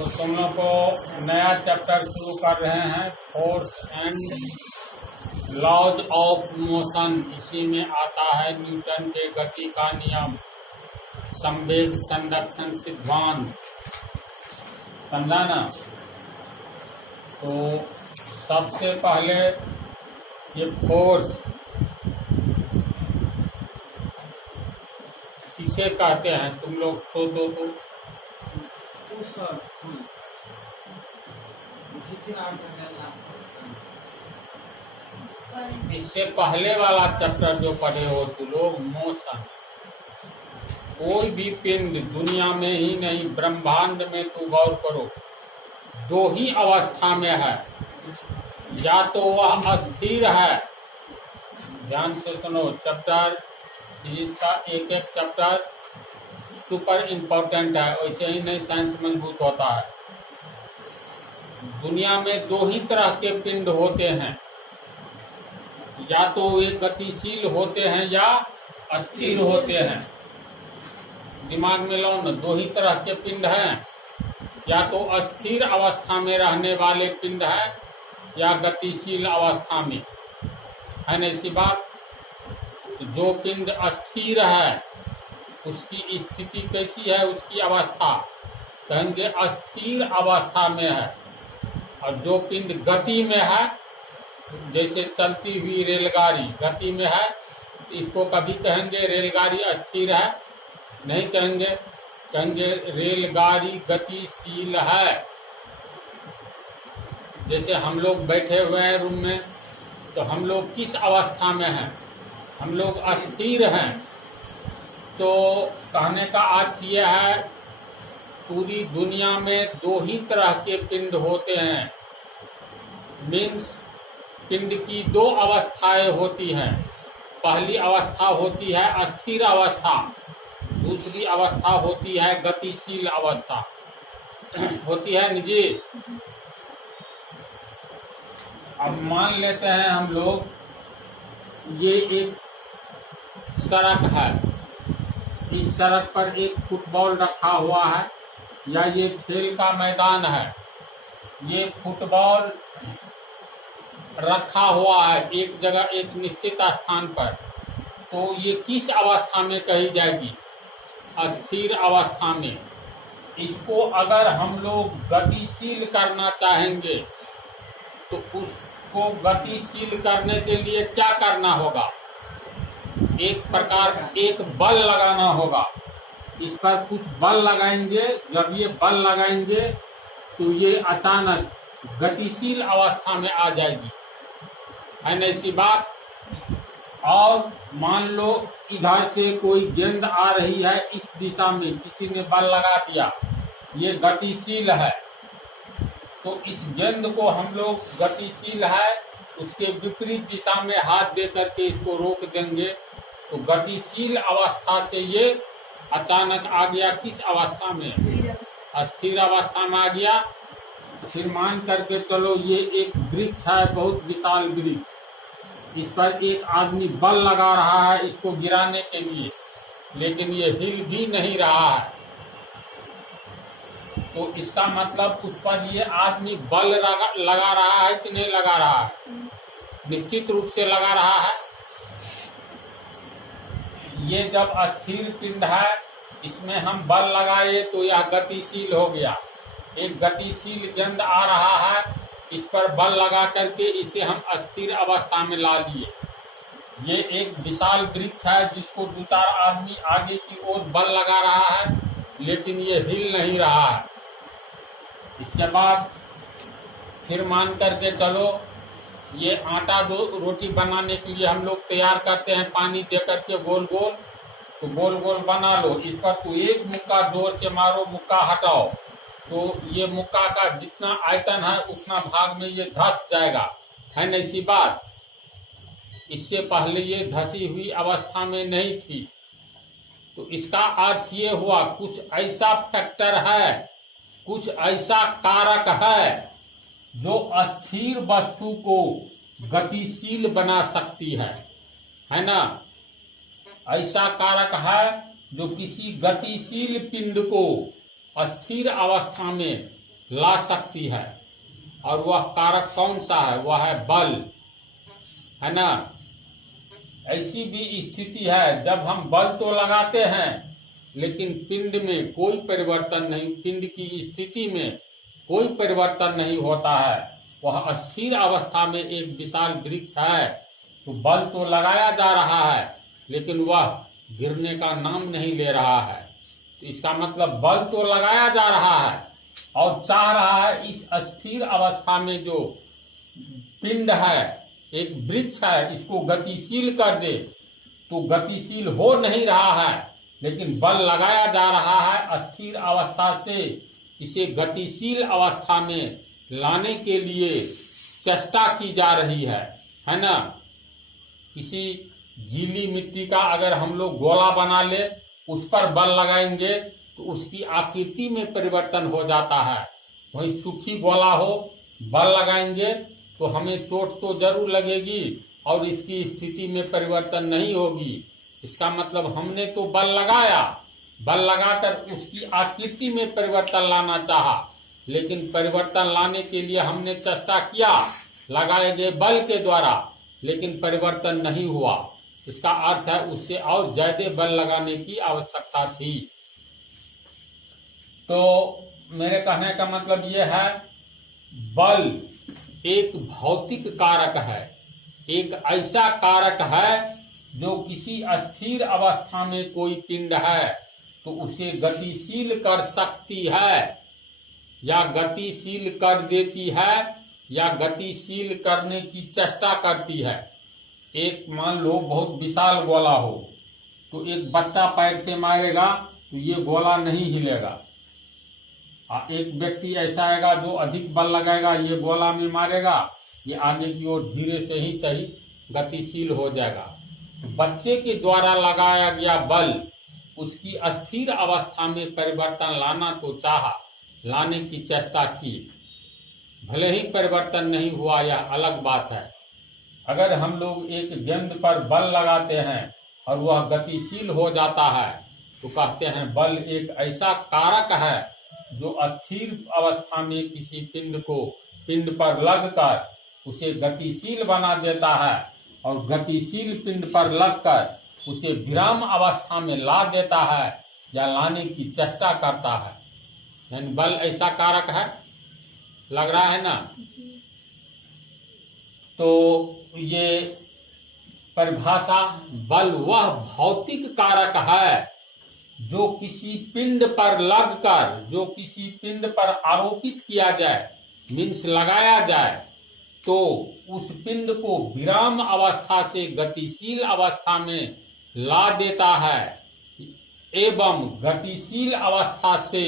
तो तुम लोग को नया चैप्टर शुरू कर रहे हैं, force and laws of motion. इसी में आता है न्यूटन के गति का नियम, संवेग संरक्षण सिद्धांत, समझा ना। तो सबसे पहले ये फोर्स किसे कहते हैं, तुम लोग सोचो तो। इससे पहले वाला चैप्टर जो पढ़े हो तुम लोग, मोशन। कोई भी पिंड दुनिया में ही नहीं, ब्रह्मांड में तू गौर करो, दो ही अवस्था में है। या तो वह अस्थिर है, ध्यान से सुनो, चैप्टर इसका एक एक चैप्टर सुपर इम्पोर्टेंट है, वैसे ही नहीं साइंस मजबूत होता है। दुनिया में दो ही तरह के पिंड होते हैं, या तो वे गतिशील होते हैं या अस्थिर होते हैं। दिमाग में लो न, दो ही तरह के पिंड हैं, या तो अस्थिर अवस्था में रहने वाले पिंड हैं या गतिशील अवस्था में, है ना। इसी बात, जो पिंड अस्थिर है उसकी स्थिति कैसी है, उसकी अवस्था कहेंगे अस्थिर अवस्था में है। और जो पिंड गति में है, जैसे चलती हुई रेलगाड़ी गति में है, इसको कभी कहेंगे रेलगाड़ी अस्थिर है नहीं कहेंगे, कहेंगे रेलगाड़ी गतिशील है। जैसे हम लोग बैठे हुए हैं रूम में, तो हम लोग किस अवस्था में हैं, हम लोग अस्थिर हैं। तो कहने का अर्थ यह है, पूरी दुनिया में दो ही तरह के पिंड होते हैं। मीन्स पिंड की दो अवस्थाएं होती हैं। पहली अवस्था होती है अस्थिर अवस्था, दूसरी अवस्था होती है गतिशील अवस्था होती है निजी। अब मान लेते हैं हम लोग, ये एक सड़क है, इस सड़क पर एक फुटबॉल रखा हुआ है, या ये खेल का मैदान है, ये फुटबॉल रखा हुआ है एक जगह एक निश्चित स्थान पर। तो ये किस अवस्था में कही जाएगी, अस्थिर अवस्था में। इसको अगर हम लोग गतिशील करना चाहेंगे, तो उसको गतिशील करने के लिए क्या करना होगा, एक प्रकार एक बल लगाना होगा। इस पर कुछ बल लगाएंगे, जब ये बल लगाएंगे तो ये अचानक गतिशील अवस्था में आ जाएगी, है ना ऐसी बात। और मान लो इधर से कोई गेंद आ रही है, इस दिशा में किसी ने बल लगा दिया, ये गतिशील है। तो इस गेंद को हम लोग गतिशील है, उसके विपरीत दिशा में हाथ दे करके इसको रोक देंगे, तो गतिशील अवस्था से ये अचानक आ गया किस अवस्था में, अस्थिर अवस्था में आ गया। फिर मान करके चलो, ये एक वृक्ष है, बहुत विशाल वृक्ष, इस पर एक आदमी बल लगा रहा है इसको गिराने के लिए, लेकिन ये हिल भी नहीं रहा है। तो इसका मतलब उस पर ये आदमी बल लगा रहा है कि नहीं लगा रहा है, निश्चित रूप से लगा रहा है। ये जब अस्थिर पिंड है, इसमें हम बल लगाए तो यह गतिशील हो गया। एक गतिशील गेंद आ रहा है, इस पर बल लगा करके इसे हम अस्थिर अवस्था में ला लिए। ये एक विशाल वृक्ष है जिसको दो चार आदमी आगे की ओर बल लगा रहा है, लेकिन ये हिल नहीं रहा है। इसके बाद फिर मान करके चलो, ये आटा रोटी बनाने के लिए हम लोग तैयार करते हैं, पानी दे करके गोल गोल, तो गोल गोल बना लो। इस पर तो एक मुक्का जोर से मारो, मुक्का हटाओ, तो ये मुक्का का जितना आयतन है उतना भाग में ये धस जाएगा, है ना ऐसी बात। इससे पहले ये धसी हुई अवस्था में नहीं थी। तो इसका अर्थ ये हुआ, कुछ ऐसा फैक्टर है, कुछ ऐसा कारक है जो अस्थिर वस्तु को गतिशील बना सकती है ना। ऐसा कारक है जो किसी गतिशील पिंड को अस्थिर अवस्था में ला सकती है। और वह कारक कौन सा है? वह है बल, है ना। ऐसी भी स्थिति है जब हम बल तो लगाते हैं लेकिन पिंड में कोई परिवर्तन नहीं, पिंड की स्थिति में कोई परिवर्तन नहीं होता है। वह स्थिर अवस्था में एक विशाल वृक्ष है। तो बल तो लगाया जा रहा है लेकिन वह गिरने का नाम नहीं ले रहा है। तो इसका मतलब बल तो लगाया जा रहा है और चाह रहा है इस अस्थिर अवस्था में जो पिंड है, एक वृक्ष है, इसको गतिशील कर दे। तो गतिशील हो नहीं रहा है लेकिन बल लगाया जा रहा है अस्थिर अवस्था से इसे गतिशील अवस्था में लाने के लिए चेष्टा की जा रही है ना। किसी गीली मिट्टी का अगर हम लोग गोला बना ले, उस पर बल लगाएंगे तो उसकी आकृति में परिवर्तन हो जाता है। वहीं सूखी गोला हो, बल लगाएंगे तो हमें चोट तो जरूर लगेगी और इसकी स्थिति में परिवर्तन नहीं होगी। इसका मतलब हमने तो बल लगाया, बल लगाकर उसकी आकृति में परिवर्तन लाना चाहा, लेकिन परिवर्तन लाने के लिए हमने चेष्टा किया लगाए गए बल के द्वारा, लेकिन परिवर्तन नहीं हुआ। इसका अर्थ है उससे और ज्यादा बल लगाने की आवश्यकता थी। तो मेरे कहने का मतलब यह है, बल एक भौतिक कारक है, एक ऐसा कारक है जो किसी अस्थिर अवस्था में कोई पिंड है तो उसे गतिशील कर सकती है या गतिशील कर देती है या गतिशील करने की चेष्टा करती है। एक मान लो बहुत विशाल गोला हो तो एक बच्चा पैर से मारेगा तो ये गोला नहीं हिलेगा। एक व्यक्ति ऐसा आएगा जो अधिक बल लगाएगा, ये गोला में मारेगा, ये आगे की ओर धीरे से ही सही गतिशील हो जाएगा। बच्चे के द्वारा लगाया गया बल उसकी अस्थिर अवस्था में परिवर्तन लाना तो चाहा, लाने की चेष्टा की, भले ही परिवर्तन नहीं हुआ, यह अलग बात है। अगर हम लोग एक गेंद पर बल लगाते हैं और वह गतिशील हो जाता है तो कहते हैं बल एक ऐसा कारक है जो अस्थिर अवस्था में किसी पिंड पर लगकर उसे गतिशील बना देता है और गतिशील पिंड पर लगकर उसे विराम अवस्था में ला देता है या लाने की चेष्टा करता है। यानी बल ऐसा कारक है, लग रहा है ना। तो ये परिभाषा, बल वह भौतिक कारक है जो किसी पिंड पर लगकर, जो किसी पिंड पर आरोपित किया जाए, मीन्स लगाया जाए, तो उस पिंड को विराम अवस्था से गतिशील अवस्था में ला देता है एवं गतिशील अवस्था से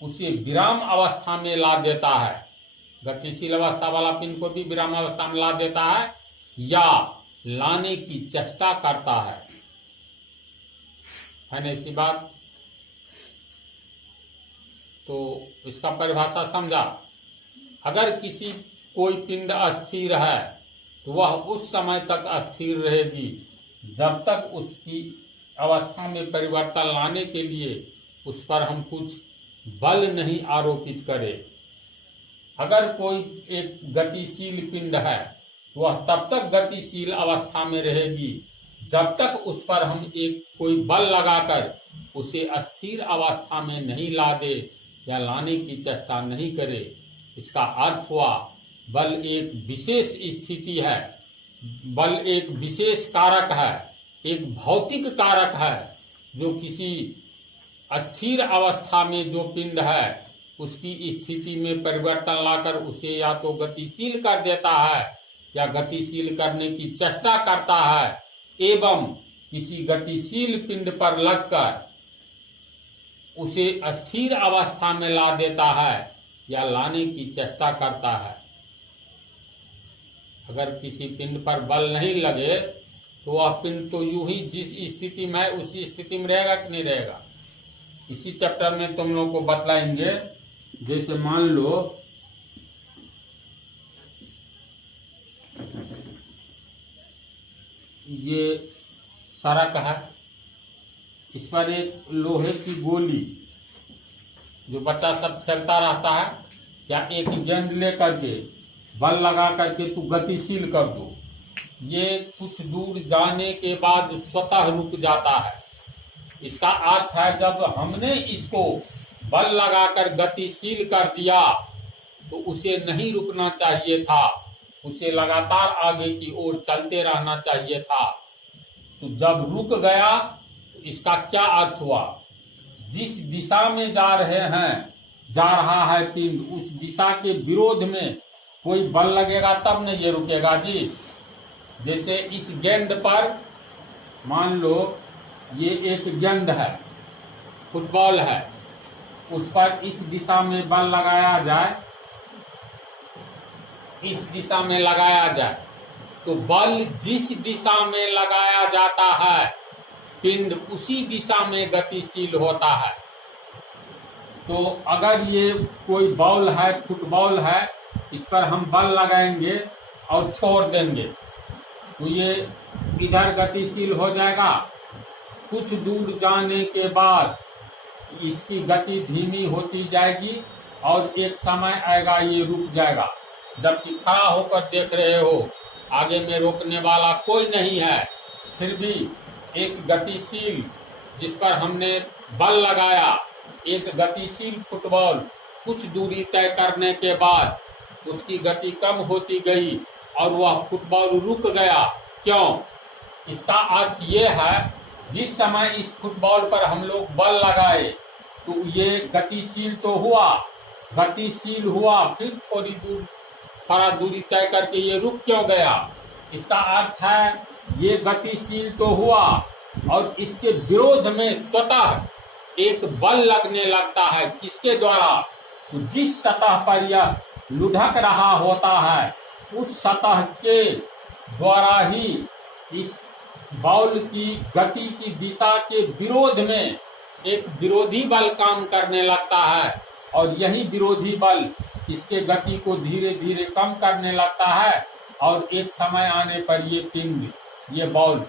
उसे विराम अवस्था में ला देता है। गतिशील अवस्था वाला पिंड को भी विराम अवस्था में ला देता है या लाने की चेष्टा करता है ना ऐसी बात। तो इसका परिभाषा समझा। अगर किसी कोई पिंड अस्थिर है तो वह उस समय तक अस्थिर रहेगी जब तक उसकी अवस्था में परिवर्तन लाने के लिए उस पर हम कुछ बल नहीं आरोपित करें। अगर कोई एक गतिशील पिंड है वह तब तक गतिशील अवस्था में रहेगी जब तक उस पर हम एक कोई बल लगाकर उसे अस्थिर अवस्था में नहीं ला दे या लाने की चेष्टा नहीं करे। इसका अर्थ हुआ बल एक विशेष स्थिति है, बल एक विशेष कारक है, एक भौतिक कारक है जो किसी अस्थिर अवस्था में जो पिंड है उसकी स्थिति में परिवर्तन लाकर उसे या तो गतिशील कर देता है या गतिशील करने की चेष्टा करता है एवं किसी गतिशील पिंड पर लगकर उसे अस्थिर अवस्था में ला देता है या लाने की चेष्टा करता है। अगर किसी पिंड पर बल नहीं लगे तो वह पिंड तो यूं ही जिस स्थिति में है उसी स्थिति में रहेगा कि नहीं रहेगा। इसी चैप्टर में तुम लोग को बतलाएंगे। जैसे मान लो ये सड़क है, इस पर एक लोहे की गोली जो बच्चा सब खेलता रहता है या एक गेंद लेकर के बल लगा करके तू गतिशील कर दो, ये कुछ दूर जाने के बाद स्वतः रुक जाता है। इसका अर्थ है जब हमने इसको बल लगाकर गतिशील कर दिया तो उसे नहीं रुकना चाहिए था, उसे लगातार आगे की ओर चलते रहना चाहिए था। तो जब रुक गया तो इसका क्या अर्थ हुआ? जिस दिशा में जा रहा है पिंड, उस दिशा के विरोध में कोई बल लगेगा तब न ये रुकेगा जी। जैसे इस गेंद पर मान लो ये एक गेंद है, फुटबॉल है, उस पर इस दिशा में बल लगाया जाए, इस दिशा में लगाया जाए, तो बल जिस दिशा में लगाया जाता है पिंड उसी दिशा में गतिशील होता है। तो अगर ये कोई बॉल है, फुटबॉल है, इस पर हम बल लगाएंगे और छोड़ देंगे तो ये इधर गतिशील हो जाएगा। कुछ दूर जाने के बाद इसकी गति धीमी होती जाएगी और एक समय आएगा ये रुक जाएगा। जबकि खड़ा होकर देख रहे हो, आगे में रोकने वाला कोई नहीं है, फिर भी एक गतिशील जिस पर हमने बल लगाया, एक गतिशील फुटबॉल कुछ दूरी तय करने के बाद उसकी गति कम होती गई और वह फुटबॉल रुक गया। क्यों? इसका अर्थ ये है जिस समय इस फुटबॉल पर हम लोग बल लगाए तो ये गतिशील तो हुआ, गतिशील हुआ, फिर थोड़ा दूरी तय करके ये रुक क्यों गया? इसका अर्थ है ये गतिशील तो हुआ और इसके विरोध में स्वतः एक बल लगने लगता है। किसके द्वारा? तो जिस सतह पर यह लुढ़क रहा होता है उस सतह के द्वारा ही इस बॉल की गति की दिशा के विरोध में एक विरोधी बल काम करने लगता है और यही विरोधी बल इसके गति को धीरे धीरे कम करने लगता है और एक समय आने पर ये पिंड, ये बॉल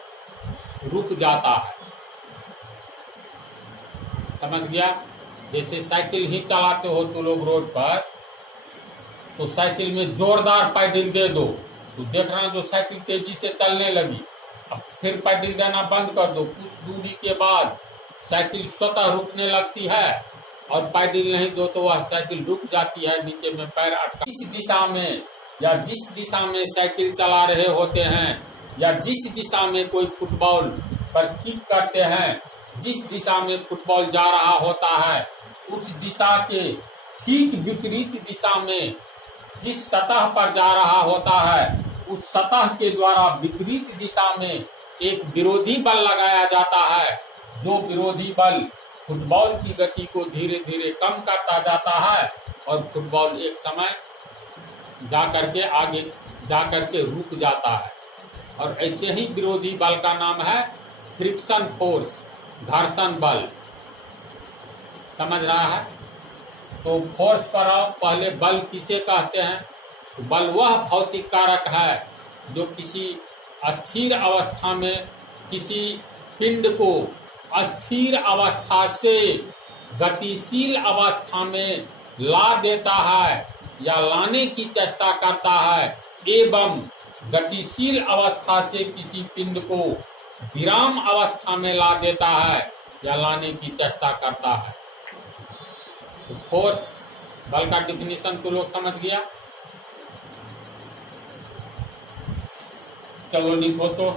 रुक जाता है। समझ गया? जैसे साइकिल ही चलाते हो तो लोग रोड पर, तो साइकिल में जोरदार पैडल दे दो तो देखना जो साइकिल तेजी से चलने लगी, अब फिर पैडल देना बंद कर दो, कुछ दूरी के बाद साइकिल स्वतः रुकने लगती है और पैडल नहीं दो तो वह साइकिल रुक जाती है, नीचे में पैर अटका। इस दिशा में या जिस दिशा में साइकिल चला रहे होते हैं या जिस दिशा में कोई फुटबॉल पर किक करते हैं, जिस दिशा में फुटबॉल जा रहा होता है उस दिशा के ठीक विपरीत दिशा में जिस सतह पर जा रहा होता है उस सतह के द्वारा विपरीत दिशा में एक विरोधी बल लगाया जाता है, जो विरोधी बल फुटबॉल की गति को धीरे धीरे कम करता जाता है और फुटबॉल एक समय आगे जाकर के रुक जाता है। और ऐसे ही विरोधी बल का नाम है फ्रिक्शन फोर्स, घर्षण बल। समझ रहा है? तो फोर्स पर आओ, पहले बल किसे कहते हैं? तो बल वह भौतिक कारक है जो किसी अस्थिर अवस्था में किसी पिंड को अस्थिर अवस्था से गतिशील अवस्था में ला देता है या लाने की चेष्टा करता है, एवं गतिशील अवस्था से किसी पिंड को विराम अवस्था में ला देता है या लाने की चेष्टा करता है। तो फोर्स बल का डिफिनीशन तो लोग समझ गया। चलो लिखो तो।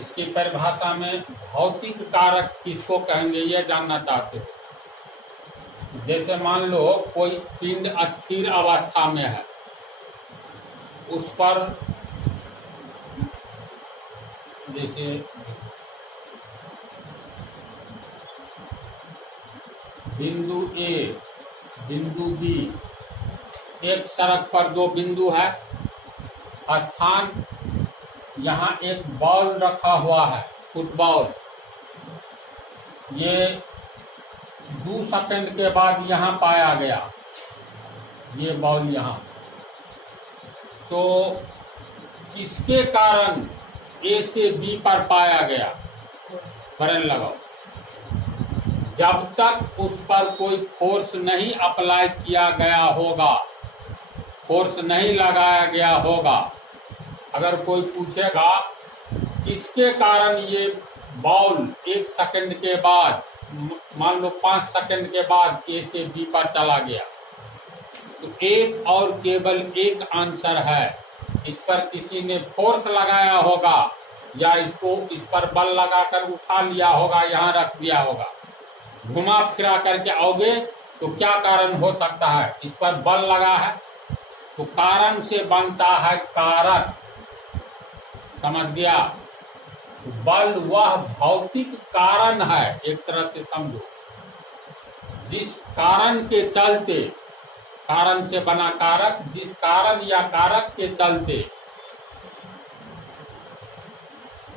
इसकी परिभाषा में भौतिक कारक किसको कहेंगे ये जानना चाहते हो। जैसे मान लो कोई पिंड अस्थिर अवस्था में है, उस पर जैसे बिंदु ए, बिंदु बी, एक सड़क पर दो बिंदु है, स्थान यहाँ एक बॉल रखा हुआ है, फुटबॉल। ये 2 सेकंड के बाद यहाँ पाया गया, ये बॉल यहाँ। तो किसके कारण ए से बी पर पाया गया? करंट लगाओ। जब तक उस पर कोई फोर्स नहीं अप्लाई किया गया होगा, फोर्स नहीं लगाया गया होगा। अगर कोई पूछेगा किसके कारण ये बॉल 1 सेकंड के बाद, मान लो 5 सेकंड के बाद ए से बी पर चला गया, तो एक और केवल एक आंसर है। इस पर किसी ने फोर्स लगाया होगा या इसको इस पर बल लगाकर उठा लिया होगा, यहाँ रख दिया होगा। घुमा फिरा करके आओगे तो क्या कारण हो सकता है? इस पर बल लगा है तो कारण से बनता है कारक। समझ गया? बल वह भौतिक कारण है, एक तरह से समझो, जिस कारण के चलते, कारण से बना कारक, जिस कारण या कारक के चलते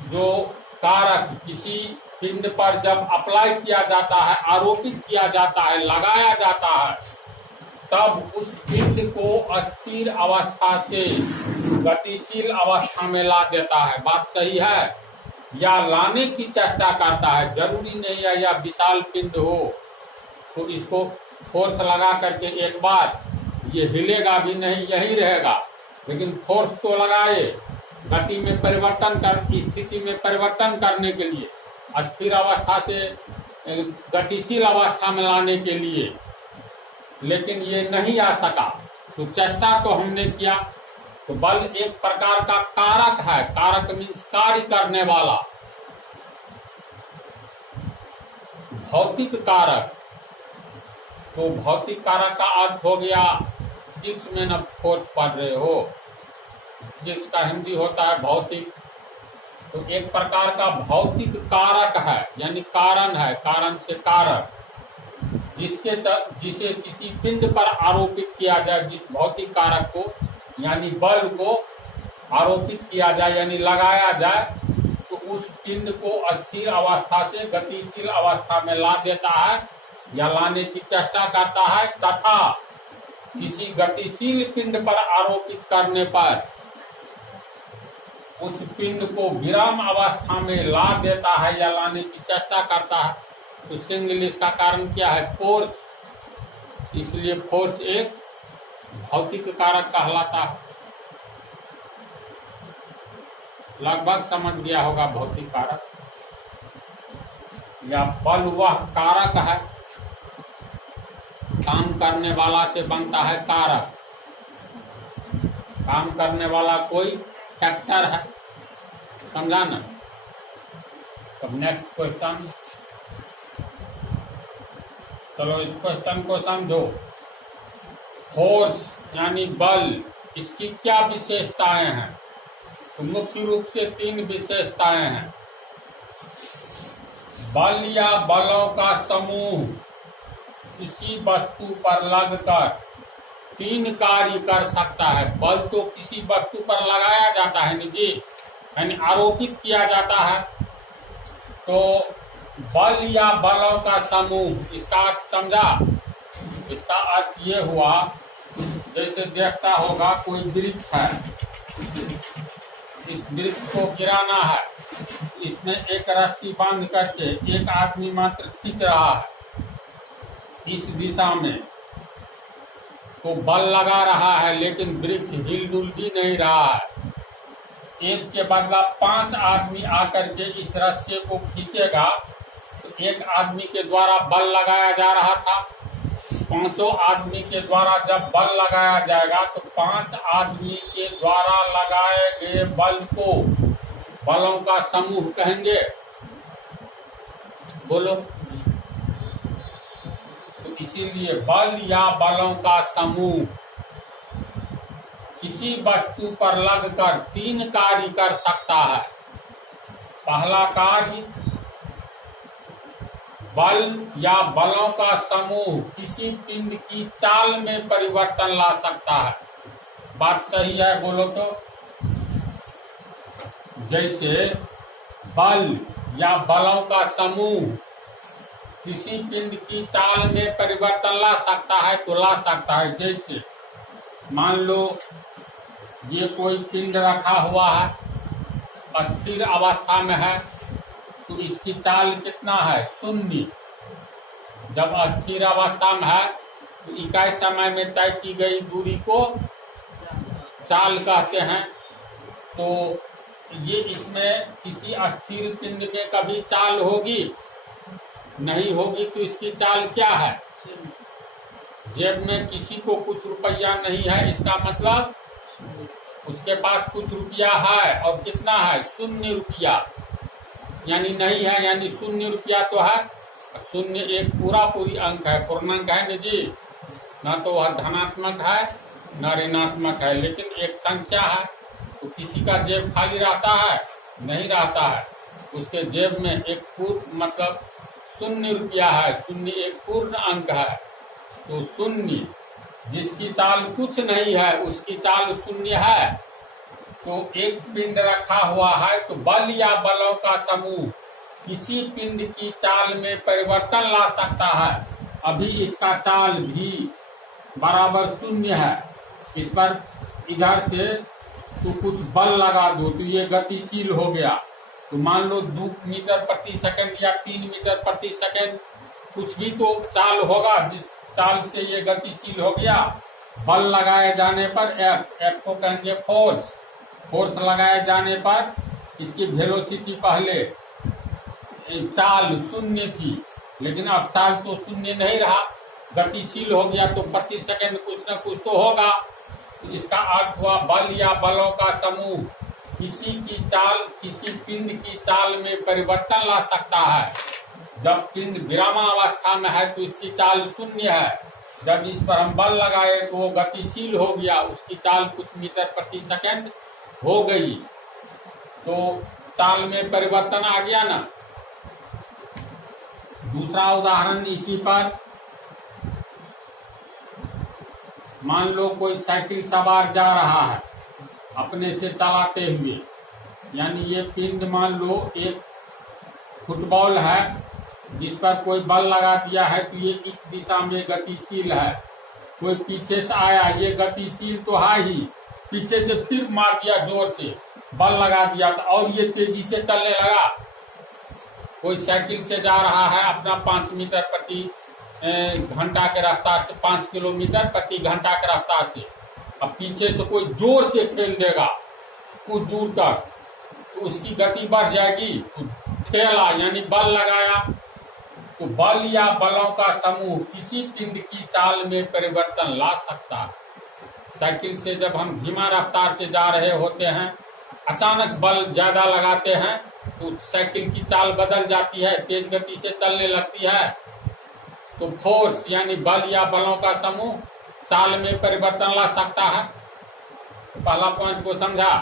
जो कारक किसी पिंड पर जब अप्लाई किया जाता है, आरोपित किया जाता है, लगाया जाता है, तब उस पिंड को अस्थिर अवस्था से गतिशील अवस्था में ला देता है। बात सही है? या लाने की चेष्टा करता है। जरूरी नहीं है या विशाल पिंड हो तो इसको फोर्स लगा करके एक बार ये हिलेगा भी नहीं, यही रहेगा। लेकिन फोर्स तो लगाए गति में परिवर्तन स्थिति में परिवर्तन करने के लिए, अस्थिर अवस्था से गतिशील अवस्था में लाने के लिए, लेकिन ये नहीं आ सका तो चेष्टा तो हमने किया। तो बल एक प्रकार का कारक है। कारक मीन्स कार्य करने वाला। भौतिक कारक, तो भौतिक कारक का अर्थ हो गया, जिसमें न फोर्स पढ़ रहे हो, जिसका हिंदी होता है भौतिक। तो एक प्रकार का भौतिक कारक है, यानी कारण है, कारण से कारक, जिसे किसी पिंड पर आरोपित किया जाए, जिस भौतिक कारक को यानी बल को आरोपित किया जाए यानी लगाया जाए, तो उस पिंड को अस्थिर अवस्था से गतिशील अवस्था में ला देता है या लाने की चेष्टा करता है, तथा किसी गतिशील पिंड पर आरोपित करने पर उस पिंड को विराम अवस्था में ला देता है या लाने की चेष्टा करता है। तो सिंगलिश का कारण क्या है? फोर्स। इसलिए फोर्स एक भौतिक कारक कहलाता है। लगभग समझ गया होगा भौतिक कारक। या बल वह कारक है, काम करने वाला से बनता है कारक। काम करने वाला कोई फैक्टर है, समझा ना? अब नेक्स्ट क्वेश्चन, चलो इस क्वेश्चन को समझो। फोर्स यानी बल, इसकी क्या विशेषताएं हैं? तो मुख्य रूप से 3 विशेषताएं हैं। बल या बलों का समूह किसी वस्तु पर लगकर 3 कार्य कर सकता है। बल तो किसी वस्तु पर लगाया जाता है ना जी, यानी आरोपित किया जाता है। तो बल या बलों का समूह, इसका अर्थ समझा? इसका अर्थ ये हुआ, जैसे देखता होगा कोई वृक्ष है, इस वृक्ष को गिराना है, इसमें एक रस्सी बांध करके एक आदमी मात्र खींच रहा है इस दिशा में, तो बल लगा रहा है, लेकिन वृक्ष हिलडुल भी नहीं रहा है। एक के बदला 5 आदमी आकर के इस रस्सी को खींचेगा, तो एक आदमी के द्वारा बल लगाया जा रहा था। 5 आदमी के द्वारा जब बल लगाया जाएगा, तो 5 आदमी के द्वारा लगाए गए बल को बलों का समूह कहेंगे। बोलो। तो इसीलिए बल या बलों का समूह किसी वस्तु पर लगकर 3 कार्य कर सकता है। पहला कार्य, बल या बलों का समूह किसी पिंड की चाल में परिवर्तन ला सकता है। बात सही है? बोलो तो। जैसे बल या बलों का समूह किसी पिंड की चाल में परिवर्तन ला सकता है, तो ला सकता है। जैसे मान लो ये कोई पिंड रखा हुआ है, अस्थिर अवस्था में है, तो इसकी चाल कितना है? 0। जब अस्थिर अवस्था में है, तो इकाई समय में तय की गई दूरी को चाल कहते हैं। तो ये इसमें किसी अस्थिर पिंड में कभी चाल होगी? नहीं होगी। तो इसकी चाल क्या है? जेब में किसी को कुछ रुपया नहीं है, इसका मतलब उसके पास कुछ रुपया है, और कितना है? 0 रुपया, यानी नहीं है, यानी 0 रुपया तो है। 0 एक पूरी अंक है, पूर्णांक है ना जी, ना तो वह धनात्मक है न ऋणात्मक है, लेकिन एक संख्या है। तो किसी का जेब खाली रहता है? नहीं रहता है। उसके जेब में एक मतलब 0 रुपया है, 0 एक पूर्ण अंक है। तो 0 जिसकी चाल कुछ नहीं है, उसकी चाल 0 है। तो एक पिंड रखा हुआ है, तो बल या बलों का समूह किसी पिंड की चाल में परिवर्तन ला सकता है। अभी इसका चाल भी बराबर 0 है। इस पर इधर से तो कुछ बल लगा दो, तो ये गतिशील हो गया। तो मान लो 2 मीटर प्रति सेकंड या 3 मीटर प्रति सेकंड, कुछ भी तो चाल होगा जिस चाल से ये गतिशील हो गया। बल लगाए जाने पर एफ को कहेंगे फोर्स। फोर्स लगाए जाने पर इसकी वेलोसिटी पहले चाल 0 थी, लेकिन अब चाल तो 0 नहीं रहा, गतिशील हो गया, तो प्रति सेकंड कुछ न कुछ तो होगा। तो इसका अर्थ हुआ बल या बलों का समूह किसी की चाल, किसी पिंड की चाल में परिवर्तन ला सकता है। जब पिंड विरामावस्था में है तो इसकी चाल 0 है। जब इस पर हम बल लगाए तो वो गतिशील हो गया, उसकी चाल कुछ मीटर प्रति सेकंड हो गई, तो चाल में परिवर्तन आ गया ना। दूसरा उदाहरण इसी पर, मान लो कोई साइकिल सवार जा रहा है अपने से चलाते हुए, यानी ये पिंड मान लो एक फुटबॉल है जिस पर कोई बल लगा दिया है, तो ये इस दिशा में गतिशील है। कोई पीछे से आया, ये गतिशील तो है ही, पीछे से फिर मार दिया जोर से, बल लगा दिया तो और ये तेजी से चलने लगा। कोई साइकिल से जा रहा है अपना 5 मीटर प्रति घंटा के रफ्तार से, 5 किलोमीटर प्रति घंटा के रफ्तार से, अब पीछे से कोई जोर से ठेल देगा कुछ दूर तक, तो उसकी गति बढ़ जाएगी। तो ठेला यानी बल लगाया, तो बल या बलों का समूह किसी पिंड की चाल में परिवर्तन ला सकता है। साइकिल से जब हम धीमा रफ्तार से जा रहे होते हैं, अचानक बल ज्यादा लगाते हैं, तो साइकिल की चाल बदल जाती है, तेज गति से चलने लगती है। तो फोर्स यानी बल या बलों का समूह चाल में परिवर्तन ला सकता है। पहला पॉइंट को समझा।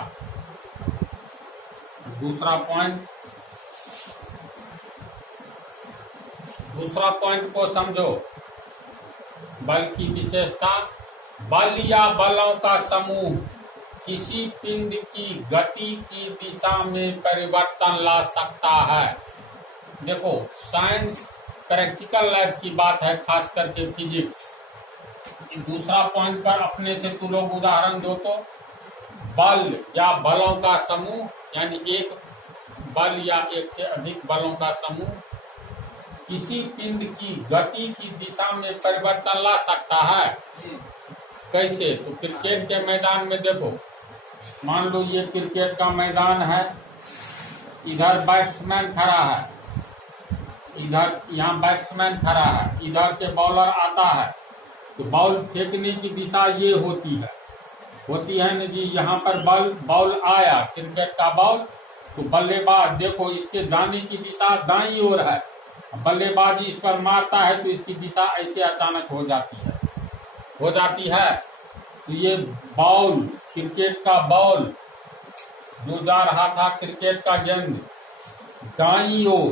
दूसरा पॉइंट को समझो। बल की विशेषता, बल या बलों का समूह किसी पिंड की गति की दिशा में परिवर्तन ला सकता है। देखो, साइंस प्रैक्टिकल लैब की बात है, खास करके फिजिक्स। दूसरा पॉइंट पर अपने से तू लोग उदाहरण दो तो, बल या बलों का समूह, यानी एक बल या एक से अधिक बलों का समूह किसी पिंड की गति की दिशा में परिवर्तन ला सकता है। कैसे? तो क्रिकेट के मैदान में देखो, मान लो ये क्रिकेट का मैदान है, इधर बैट्समैन खड़ा है, इधर यहाँ बैट्समैन खड़ा है, इधर से बॉलर आता है, तो बॉल फेंकने की दिशा ये होती है ना जी। यहाँ पर बॉल आया, क्रिकेट का बॉल, तो बल्लेबाज देखो इसके जाने की दिशा दाईं ओर है, बल्लेबाज इस पर मारता है तो इसकी दिशा ऐसे अचानक हो जाती है। तो ये बॉल, क्रिकेट का बॉल जो जा रहा था, क्रिकेट का गेंद दाईं ओर,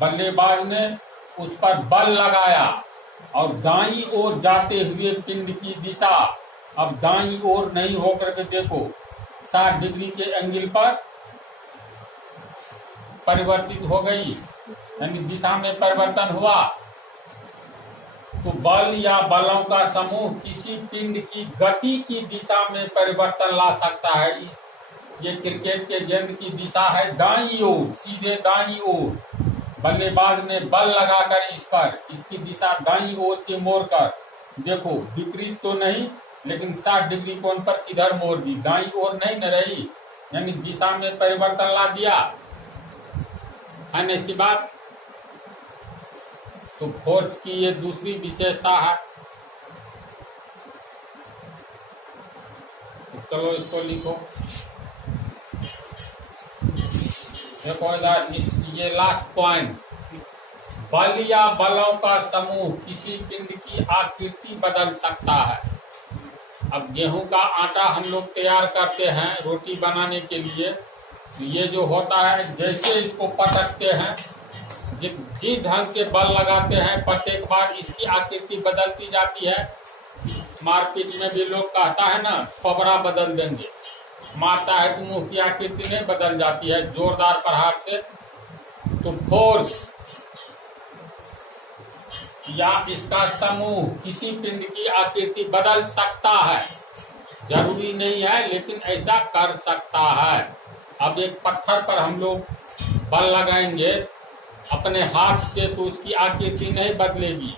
बल्लेबाज ने उस पर बल लगाया और दाईं ओर जाते हुए पिंड की दिशा अब दाईं ओर नहीं होकर के देखो 60 डिग्री के एंगल पर परिवर्तित हो गई, यानी दिशा में परिवर्तन हुआ। तो बल या बलों का समूह किसी पिंड की गति की दिशा में परिवर्तन ला सकता है। ये क्रिकेट के गेंद की दिशा है दाईं ओर, सीधे दाईं ओर, बल्लेबाज ने बल लगाकर इस पर इसकी दिशा दाईं ओर से मोड़कर देखो, विपरीत तो नहीं लेकिन 60 डिग्री कोण पर किधर मोड़ दी, दाईं ओर नहीं न रही, यानी दिशा में परिवर्तन ला दिया है न। ऐसी बात। तो फोर्स की ये दूसरी विशेषता है। तो चलो इसको लिखो। देखो इधर ये लास्ट पॉइंट, बल या बलों का समूह किसी पिंड की आकृति बदल सकता है। अब गेहूं का आटा हम लोग तैयार करते हैं रोटी बनाने के लिए, तो ये जो होता है जैसे इसको पटकते हैं, जिस ढंग से बल लगाते हैं, प्रत्येक बार इसकी आकृति बदलती जाती है। मारपीट में भी लोग कहता है ना, पबरा बदल देंगे, मारता है तो मुंह की आकृति नहीं बदल जाती है जोरदार प्रहार से। तो फोर्स या इसका समूह किसी पिंड की आकृति बदल सकता है, जरूरी नहीं है लेकिन ऐसा कर सकता है। अब एक पत्थर पर हम लोग बल लगाएंगे अपने हाथ से तो उसकी आकृति नहीं बदलेगी,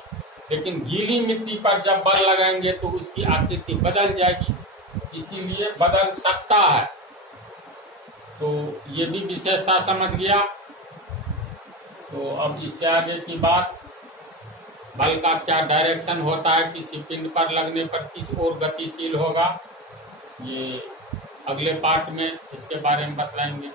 लेकिन गीली मिट्टी पर जब बल लगाएंगे तो उसकी आकृति बदल जाएगी, इसीलिए बदल सकता है। तो ये भी विशेषता समझ गया। तो अब इससे आगे की बात, बल का क्या डायरेक्शन होता है, किसी पिंड पर लगने पर किस ओर गतिशील होगा, ये अगले पार्ट में इसके बारे में बतलाएंगे।